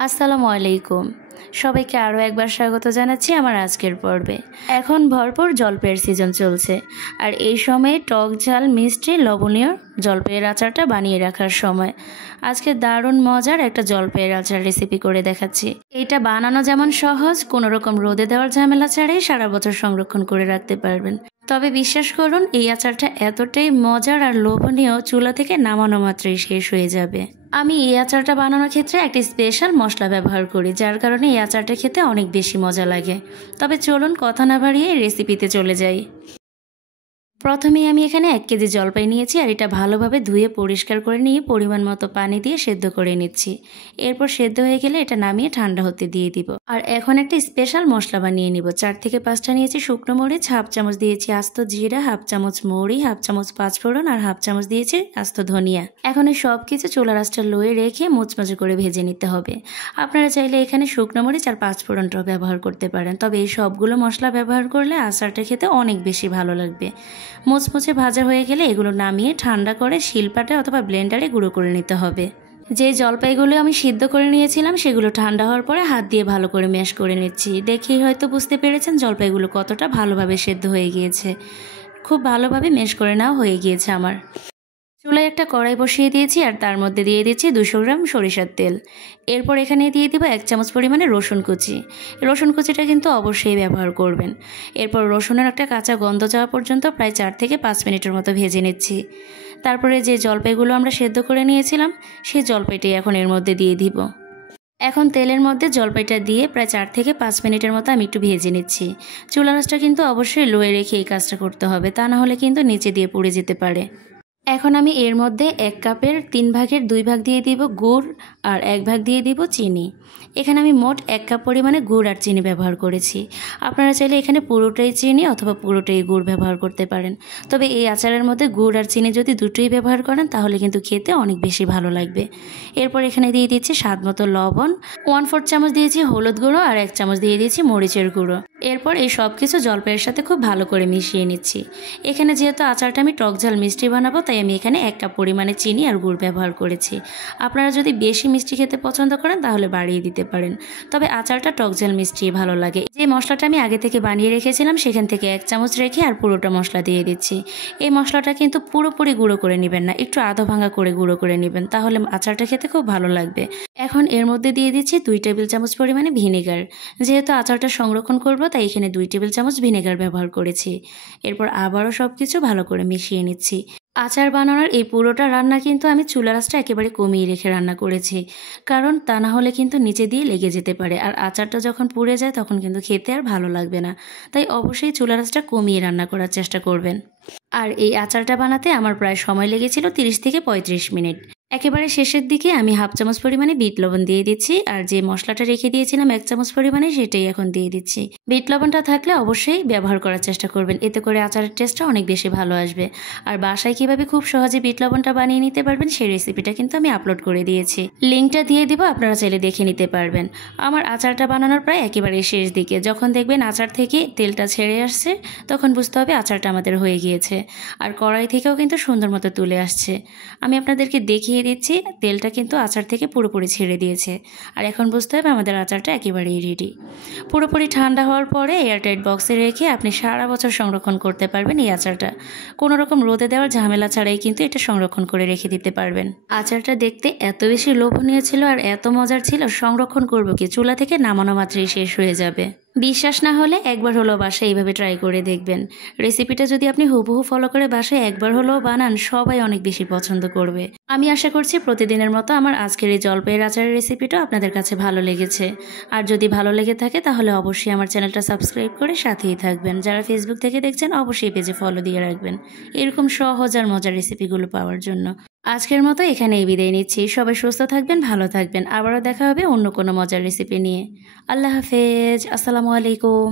আসসালামু আলাইকুম। সবাইকে আরও একবার স্বাগত জানাচ্ছি আমার আজকের পর্বে। এখন ভরপুর জলপাইয়ের সিজন চলছে, আর এই সময়ে টক ঝাল মিষ্টি লবণীয় জলপাইয়ের আচারটা বানিয়ে রাখার সময়। আজকে দারুণ মজার একটা জলপাইয়ের আচার রেসিপি করে দেখাচ্ছি। এটা বানানো যেমন সহজ, কোনো রকম রোদে দেওয়ার ঝামেলা ছাড়াই সারা বছর সংরক্ষণ করে রাখতে পারবেন। তবে বিশ্বাস করুন, এই আচারটা এতটাই মজার আর লোভনীয়, চুলা থেকে নামানো মাত্রই শেষ হয়ে যাবে। আমি এই আচারটা বানানোর ক্ষেত্রে একটি স্পেশাল মশলা ব্যবহার করি, যার কারণে এই আচারটা খেতে অনেক বেশি মজা লাগে। তবে চলুন কথা না বাড়িয়ে রেসিপিতে চলে যাই। প্রথমেই আমি এখানে 1 কেজি জলপাই নিয়েছি, আর এটা ভালোভাবে ধুয়ে পরিষ্কার করে নিয়ে পরিমাণ মতো পানি দিয়ে সেদ্ধ করে নিচ্ছি। এরপর সেদ্ধ হয়ে গেলে এটা নামিয়ে ঠান্ডা হতে দিয়ে দিব। আর এখন একটা স্পেশাল মশলা বানিয়ে নিব। 4 থেকে 5টা নিয়েছি শুকনো মরিচ, হাফ চামচ দিয়েছি আস্ত জিরা, হাফ চামচ মৌরি, হাফ চামচ পাঁচফোড়ন আর হাফ চামচ দিয়েছি আস্ত ধনিয়া। এখন এই সব কিছু চুলার আঁচটা লোয়ে রেখে মুচমুচে করে ভেজে নিতে হবে। আপনারা চাইলে এখানে শুকনো মরিচ আর পাঁচফোড়নটাও ব্যবহার করতে পারেন, তবে এই সবগুলো মশলা ব্যবহার করলে আচারটা খেতে অনেক বেশি ভালো লাগবে। মুচমুচে ভাজা হয়ে গেলে এগুলো নামিয়ে ঠান্ডা করে শিলপাটে অথবা ব্লেন্ডারে গুঁড়ো করে নিতে হবে। যে জলপাইগুলো আমি সিদ্ধ করে নিয়েছিলাম সেগুলো ঠান্ডা হওয়ার পরে হাত দিয়ে ভালো করে ম্যাশ করে নিচ্ছি। দেখেই হয়তো বুঝতে পেরেছেন জলপাইগুলো কতটা ভালোভাবে সেদ্ধ হয়ে গিয়েছে। খুব ভালোভাবে ম্যাশ করে নেওয়া হয়ে গিয়েছে আমার। চুলায় একটা কড়াই বসিয়ে দিয়েছি, আর তার মধ্যে দিয়ে দিচ্ছি 200 গ্রাম সরিষার তেল। এরপর এখানে দিয়ে দিব 1 চামচ পরিমাণে রসুন কুচি। রসুন কুচিটা কিন্তু অবশ্যই ব্যবহার করবেন। এরপর রসুনের একটা কাঁচা গন্ধ যাওয়া পর্যন্ত প্রায় 4 থেকে 5 মিনিটের মতো ভেজে নিচ্ছি। তারপরে যে জলপাইগুলো আমরা সেদ্ধ করে নিয়েছিলাম সেই জলপাইটি এখন এর মধ্যে দিয়ে দিব। এখন তেলের মধ্যে জলপাইটা দিয়ে প্রায় 4 থেকে 5 মিনিটের মতো আমি একটু ভেজে নিচ্ছি। চুলার আঁচটা কিন্তু অবশ্যই লোয়ে রেখে এই কাজটা করতে হবে, তা না হলে কিন্তু নিচে দিয়ে পুড়ে যেতে পারে। এখন আমি এর মধ্যে 1 কাপের 3 ভাগের 2 ভাগ দিয়ে দিব গুড়, আর 1 ভাগ দিয়ে দিব চিনি। এখানে আমি মোট 1 কাপ পরিমাণে গুড় আর চিনি ব্যবহার করেছি। আপনারা চাইলে এখানে পুরোটাই চিনি অথবা পুরোটাই গুড় ব্যবহার করতে পারেন। তবে এই আচারের মধ্যে গুড় আর চিনি যদি দুটোই ব্যবহার করেন তাহলে কিন্তু খেতে অনেক বেশি ভালো লাগবে। এরপর এখানে দিয়ে দিচ্ছি স্বাদ মতো লবণ, 1/4 চামচ দিয়েছি হলুদ গুঁড়ো, আর 1 চামচ দিয়ে দিয়েছি মরিচের গুঁড়ো। এরপর এই সব কিছু জলপাইয়ের সাথে খুব ভালো করে মিশিয়ে নিচ্ছি। এখানে যেহেতু আচারটা আমি টক ঝাল মিষ্টি বানাবো, তাই আমি এখানে 1 কাপ পরিমাণে চিনি আর গুড় ব্যবহার করেছি। আপনারা যদি বেশি মিষ্টি খেতে পছন্দ করেন তাহলে বাড়িয়ে দিতে পারেন, তবে আচারটা টক ঝাল মিষ্টি ভালো লাগে। যে মশলাটা আমি আগে থেকে বানিয়ে রেখেছিলাম সেখান থেকে 1 চামচ রেখে আর পুরোটা মশলা দিয়ে দিচ্ছি। এই মশলাটা কিন্তু পুরোপুরি গুঁড়ো করে নেবেন না, একটু আধা ভাঙা করে গুঁড়ো করে নেবেন, তাহলে আচারটা খেতে খুব ভালো লাগবে। এখন এর মধ্যে দিয়ে দিচ্ছি 2 টেবিল চামচ পরিমাণে ভিনেগার। যেহেতু আচারটা সংরক্ষণ করব তাই এখানে 2 টেবিল চামচ ভিনেগার ব্যবহার করেছি। এরপর আবারও সব কিছু ভালো করে মিশিয়ে নিচ্ছি। আচার বানানোর এই পুরোটা রান্না কিন্তু আমি চুলার আঁচটা একেবারে কমিয়ে রেখে রান্না করেছি, কারণ তা না হলে কিন্তু নিচে দিয়ে লেগে যেতে পারে, আর আচারটা যখন পুড়ে যায় তখন কিন্তু খেতে আর ভালো লাগবে না। তাই অবশ্যই চুলার আঁচটা কমিয়ে রান্না করার চেষ্টা করবেন। আর এই আচারটা বানাতে আমার প্রায় সময় লেগেছিল 30 থেকে 35 মিনিট। একেবারে শেষের দিকে আমি হাফ চামচ পরিমাণে বিট লবণ দিয়ে দিচ্ছি, আর যে মশলাটা রেখে দিয়েছিলাম 1 চামচ পরিমাণে সেটাই এখন দিয়ে দিচ্ছি। বিট লবণটা থাকলে অবশ্যই ব্যবহার করার চেষ্টা করবেন, এতে করে আচারের টেস্টটা অনেক বেশি ভালো আসবে। আর বাসায় কিভাবে খুব সহজে বিট লবণটা বানিয়ে নিতে পারবেন সেই রেসিপিটা কিন্তু আমি আপলোড করে দিয়েছি, লিঙ্কটা দিয়ে দিব, আপনারা চাইলে দেখে নিতে পারবেন। আমার আচারটা বানানোর প্রায় একেবারে শেষ দিকে, যখন দেখবেন আচার থেকে তেলটা ছেড়ে আসছে তখন বুঝতে হবে আচারটা আমাদের হয়ে গিয়েছে। আর কড়াই থেকেও কিন্তু সুন্দর মতো তুলে আসছে। আমি আপনাদেরকে দেখিয়ে দিচ্ছি তেলটা কিন্তু আচার থেকে পুরোপুরি ছেড়ে দিয়েছে। আর এখন বুঝতে হবে আমাদের আচারটা একেবারেই রেডি। পুরোপুরি ঠান্ডা হওয়ার পরে এয়ারটাইট বক্সে রেখে আপনি সারা বছর সংরক্ষণ করতে পারবেন এই আচারটা। কোনো রকম রোদে দেওয়ার ঝামেলা ছাড়াই কিন্তু এটা সংরক্ষণ করে রেখে দিতে পারবেন। আচারটা দেখতে এত বেশি লোভনীয় ছিল আর এত মজার ছিল, সংরক্ষণ করব কি, চুলা থেকে নামানো মাত্রই শেষ হয়ে যাবে। বিশ্বাস না হলে একবার হলেও বাসায় এইভাবে ট্রাই করে দেখবেন। রেসিপিটা যদি আপনি হুবহু ফলো করে বাসায় একবার হলেও বানান, সবাই অনেক বেশি পছন্দ করবে। আমি আশা করছি প্রতিদিনের মতো আমার আজকের এই জলপাইয়ের আচারের রেসিপিটা আপনাদের কাছে ভালো লেগেছে। আর যদি ভালো লেগে থাকে তাহলে অবশ্যই আমার চ্যানেলটা সাবস্ক্রাইব করে সাথেই থাকবেন। যারা ফেসবুক থেকে দেখছেন অবশ্যই পেজে ফলো দিয়ে রাখবেন এরকম সহজ আর মজার রেসিপিগুলো পাওয়ার জন্য। আজকের মতো এখানেই বিদায় নিচ্ছি। সবাই সুস্থ থাকবেন, ভালো থাকবেন। আবারও দেখা হবে অন্য কোনো মজার রেসিপি নিয়ে। আল্লাহ হাফেজ। আসসালামু আলাইকুম।